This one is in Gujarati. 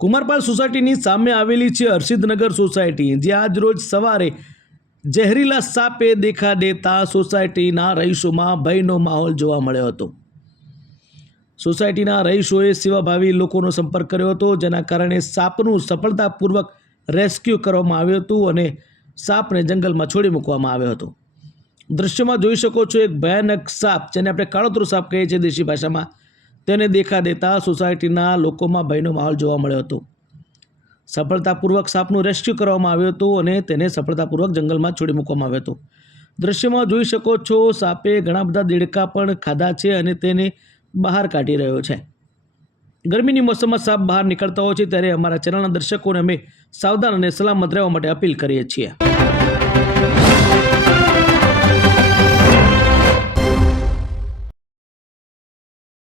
કુમારપાળ સોસાયટીની સામે આવેલી છે હર્ષિદનગર સોસાયટી, જ્યાં આજ રોજ સવારે ઝેરીલા સાપે દેખા દેતા સોસાયટીના રહીશોમાં ભયનો માહોલ જોવા મળ્યો હતો। સોસાયટીના રહીશોએ સેવાભાવી લોકોનો સંપર્ક કર્યો હતો, જેના કારણે સાપનું સફળતાપૂર્વક રેસ્ક્યુ કરવામાં આવ્યું હતું અને સાપને જંગલમાં છોડી મૂકવામાં આવ્યો હતો। દૃશ્યમાં જોઈ શકો છો એક ભયાનક સાપ, જેને આપણે કાળોતરો સાપ કહીએ છીએ દેશી ભાષામાં, તેને દેખા દેતા સોસાયટીના લોકોમાં ભયનો માહોલ જોવા મળ્યો હતો। સફળતાપૂર્વક સાપનું રેસ્ક્યુ કરવામાં આવ્યું હતું અને તેને સફળતાપૂર્વક જંગલમાં છોડી મૂકવામાં આવ્યો હતો। દૃશ્યમાં જોઈ શકો છો સાપે ઘણા બધા દેડકા પણ ખાધા છે અને તેને બહાર કાઢી રહ્યો છે। ગરમીની મોસમમાં સાપ બહાર નીકળતા હોય છે, ત્યારે અમારા ચેનલના દર્શકોને અમે સાવધાન અને સલામત રહેવા માટે અપીલ કરીએ છીએ।